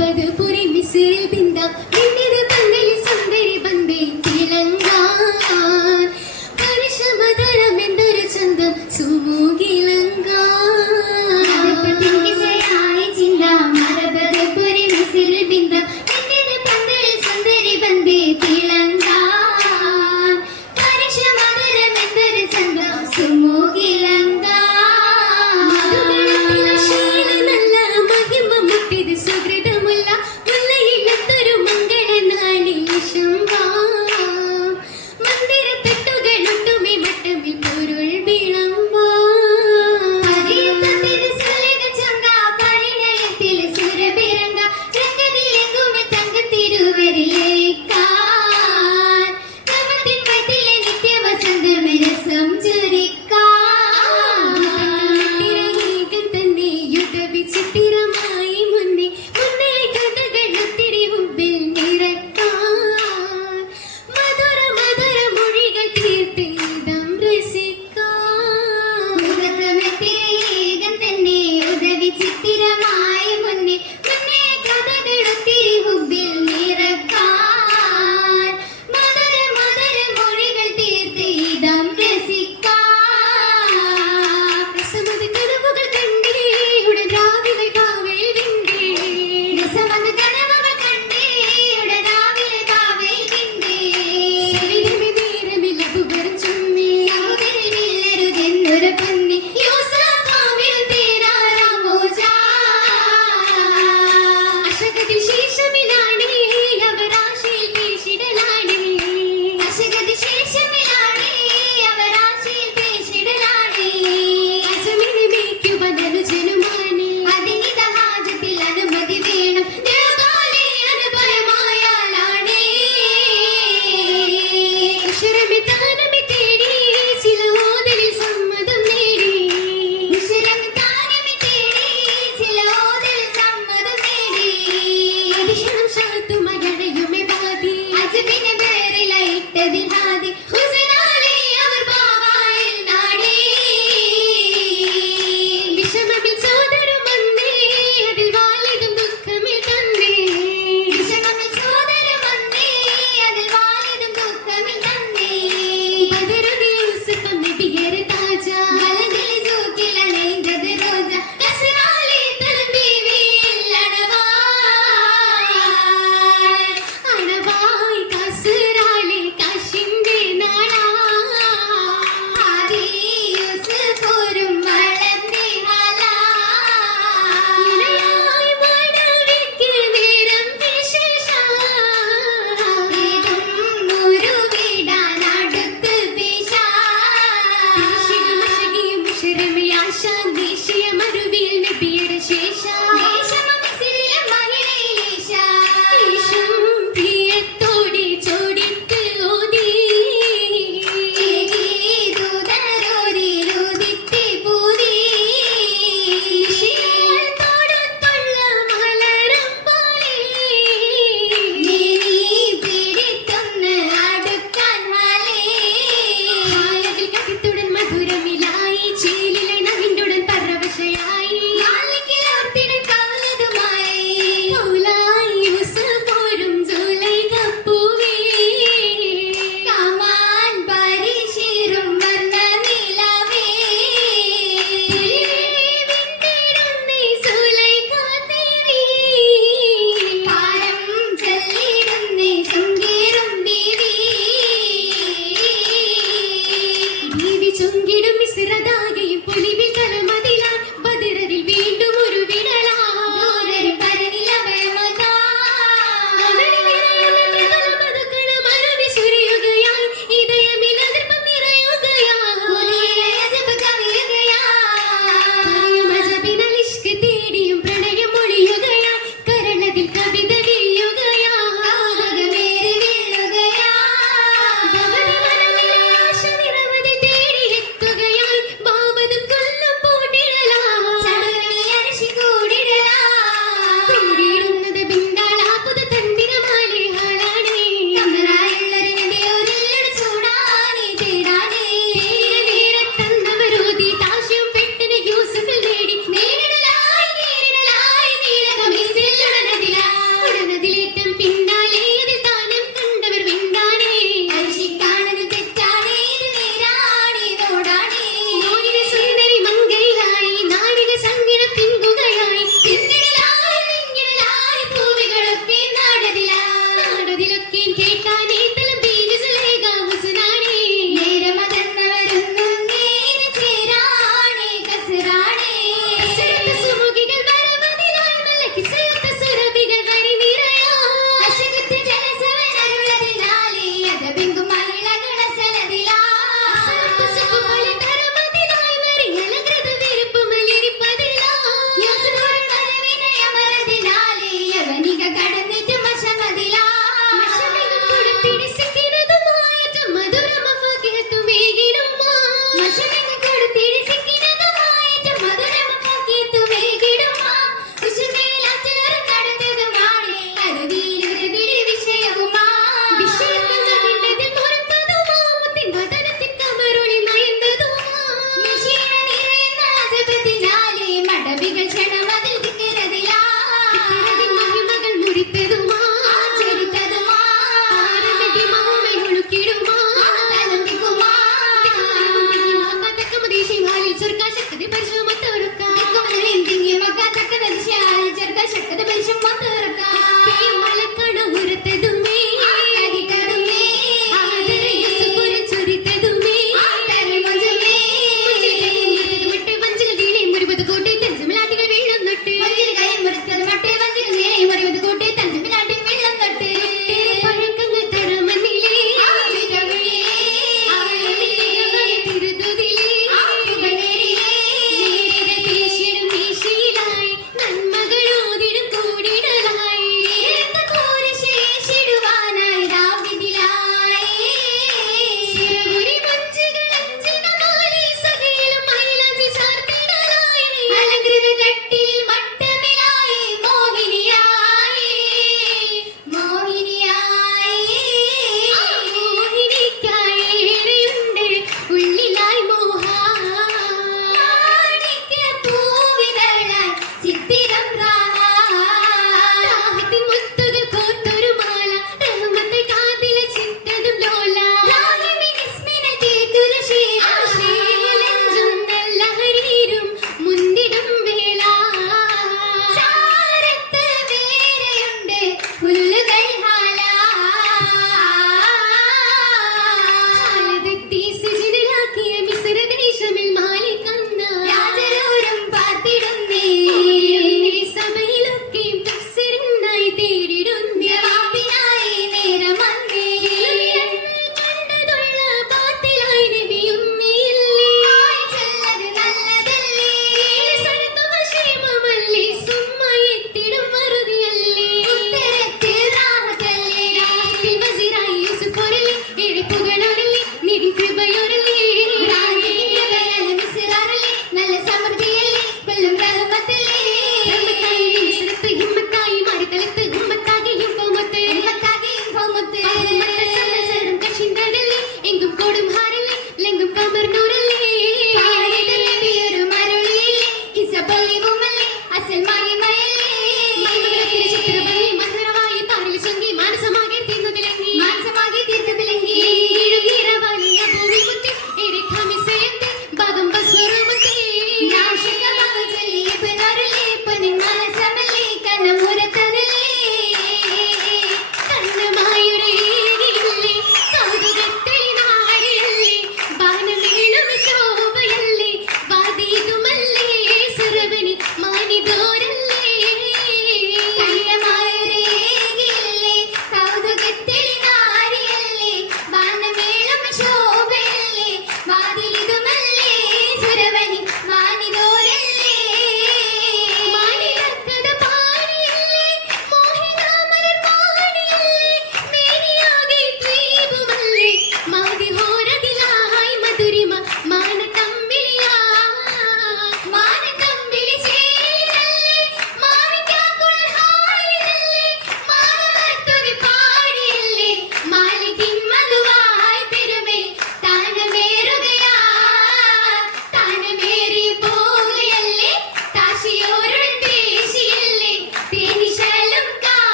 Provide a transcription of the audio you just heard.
ആയിരത്തിൻ കിസയായി